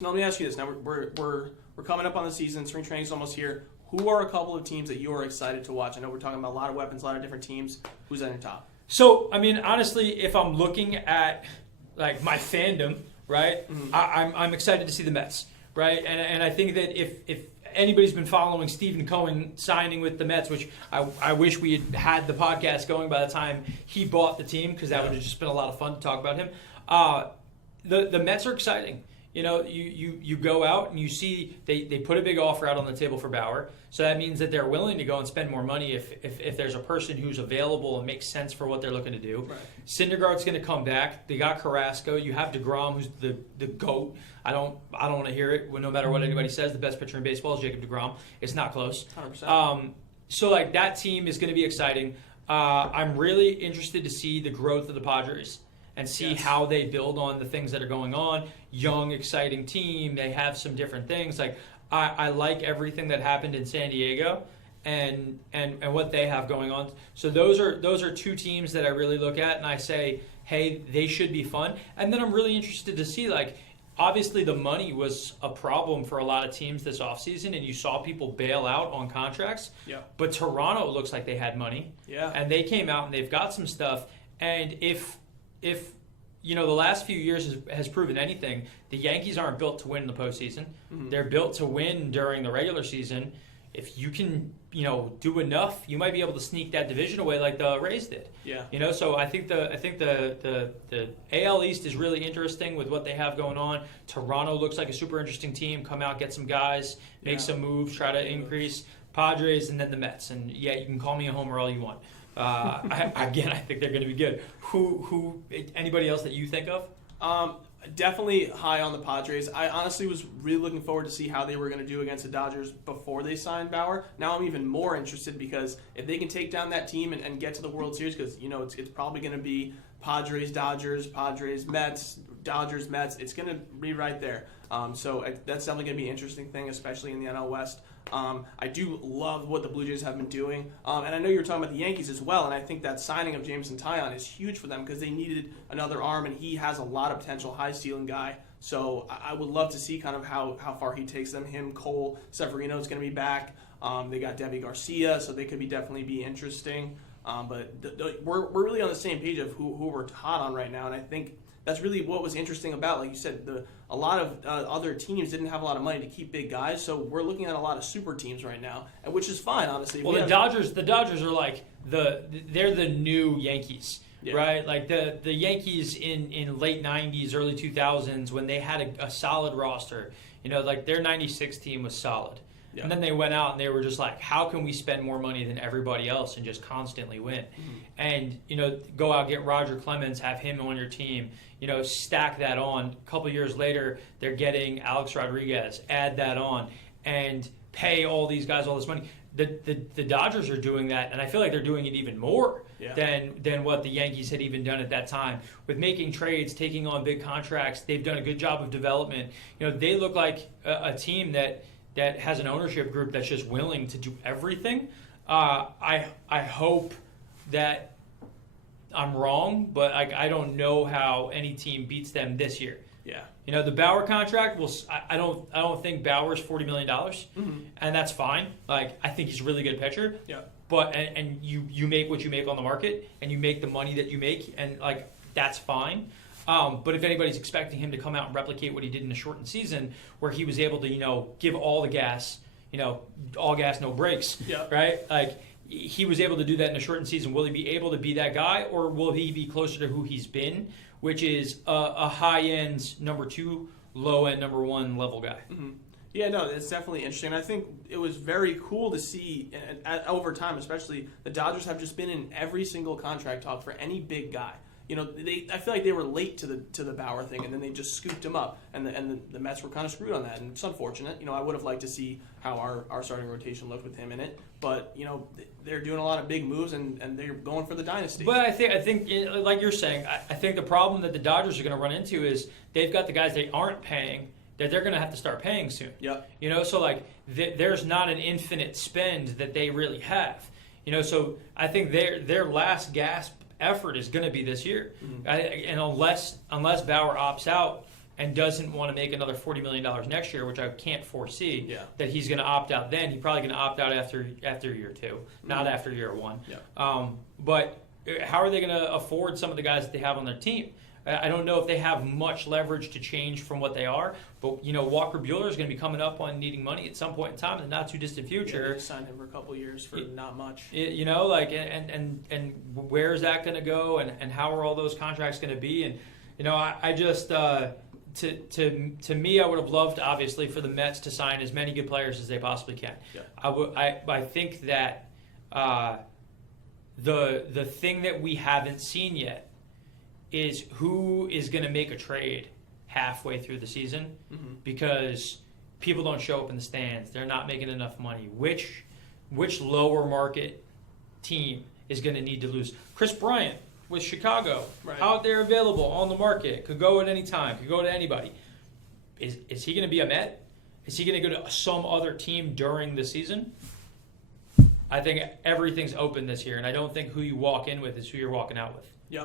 Now, let me ask you this. Now we're coming up on the season. Spring training's almost here. Who are a couple of teams that you are excited to watch? I know we're talking about a lot of weapons, a lot of different teams. Who's at your top? So, I mean, honestly, if I'm looking at like my fandom, right, I'm excited to see the Mets, right, and I think that if anybody's been following Stephen Cohen signing with the Mets, which I wish we had the podcast going by the time he bought the team, because that would have just been a lot of fun to talk about him. The Mets are exciting. You know, you go out and you see they put a big offer out on the table for Bauer. So that means that they're willing to go and spend more money if there's a person who's available and makes sense for what they're looking to do. Right. Syndergaard's going to come back. They got Carrasco. You have DeGrom, who's the GOAT. I don't want to hear it. No matter what anybody says, the best pitcher in baseball is Jacob DeGrom. It's not close. 100%. So like that team is going to be exciting. I'm really interested to see the growth of the Padres and see how they build on the things that are going on. Young, exciting team. They have some different things. Like I like everything that happened in San Diego and what they have going on. So those are two teams that I really look at and I say, hey, they should be fun. And then I'm really interested to see, like, obviously the money was a problem for a lot of teams this offseason, and you saw people bail out on contracts. Yeah. But Toronto looks like they had money. Yeah. And they came out and they've got some stuff. And if you know, the last few years has proven anything, the Yankees aren't built to win in the postseason. Mm-hmm. They're built to win during the regular season. If you can, you know, do enough, you might be able to sneak that division away like the Rays did. Yeah. You know, so I think the AL East is really interesting with what they have going on. Toronto looks like a super interesting team. Come out, get some guys, make some moves, try to increase. Padres, and then the Mets. And yeah, you can call me a homer all you want. I think they're going to be good. Who? Anybody else that you think of? Definitely high on the Padres. I honestly was really looking forward to see how they were going to do against the Dodgers before they signed Bauer. Now I'm even more interested because if they can take down that team and get to the World Series, because you know it's probably going to be Padres, Dodgers, Padres, Mets, Dodgers, Mets. It's going to be right there. So that's definitely going to be an interesting thing, especially in the NL West. I do love what the Blue Jays have been doing. And I know you were talking about the Yankees as well, and I think that signing of Jameson Taillon is huge for them because they needed another arm, and he has a lot of potential, high-ceiling guy. So I would love to see kind of how far he takes them. Him, Cole, Severino is going to be back. They got Debbie Garcia, so they could definitely be interesting. But we're really on the same page of who we're hot on right now, and I think that's really what was interesting about, like you said, a lot of other teams didn't have a lot of money to keep big guys, so we're looking at a lot of super teams right now, and which is fine, honestly. Well, the Dodgers are like they're the new Yankees, right? Like the Yankees in late '90s, early 2000s when they had a solid roster. You know, like their '96 team was solid. Yeah. And then they went out and they were just like, how can we spend more money than everybody else and just constantly win? Mm-hmm. And, you know, go out, get Roger Clemens, have him on your team, you know, stack that on. A couple years later, they're getting Alex Rodriguez, add that on, and pay all these guys all this money. The Dodgers are doing that, and I feel like they're doing it even more than what the Yankees had even done at that time. With making trades, taking on big contracts, they've done a good job of development. You know, they look like a team that has an ownership group that's just willing to do everything. I hope that I'm wrong, but I don't know how any team beats them this year. Yeah. You know, the Bauer contract, I don't think Bauer's $40 million, and that's fine. Like, I think he's a really good pitcher. Yeah. But and you make what you make on the market, and you make the money that you make, and like that's fine. But if anybody's expecting him to come out and replicate what he did in the shortened season, where he was able to, you know, give all the gas, you know, all gas, no brakes, right? Like, he was able to do that in a shortened season. Will he be able to be that guy, or will he be closer to who he's been, which is a high-end number 2, low-end number 1 level guy? Mm-hmm. Yeah, no, it's definitely interesting. I think it was very cool to see, over time especially, the Dodgers have just been in every single contract talk for any big guy. You know, I feel like they were late to the Bauer thing, and then they just scooped him up, and the Mets were kind of screwed on that, and it's unfortunate. You know, I would have liked to see how our starting rotation looked with him in it, but you know, they're doing a lot of big moves, and they're going for the dynasty. But I think like you're saying, I think the problem that the Dodgers are going to run into is they've got the guys they aren't paying that they're going to have to start paying soon. Yeah. You know, so like there's not an infinite spend that they really have. You know, so I think their last gasp effort is going to be this year, and unless Bauer opts out, and doesn't want to make another $40 million next year, which I can't foresee, Yeah. that he's going to opt out then. He's probably going to opt out after year 2, not after year 1. Yeah. But how are they going to afford some of the guys that they have on their team? I don't know if they have much leverage to change from what they are, but Walker Buehler is going to be coming up on needing money at some point in time in the not too distant future. Yeah, they signed him for a couple of years for not much. And where is that going to go, and how are all those contracts going to be? And I just to me, I would have loved, obviously, for the Mets to sign as many good players as they possibly can. Yeah. I think that the thing that we haven't seen yet is who is going to make a trade halfway through the season, because people don't show up in the stands. They're not making enough money. Which lower market team is going to need to lose? Chris Bryant with Chicago, out there available on the market, could go at any time, could go to anybody. Is he going to be a Met? Is he going to go to some other team during the season? I think everything's open this year, and I don't think who you walk in with is who you're walking out with. Yep.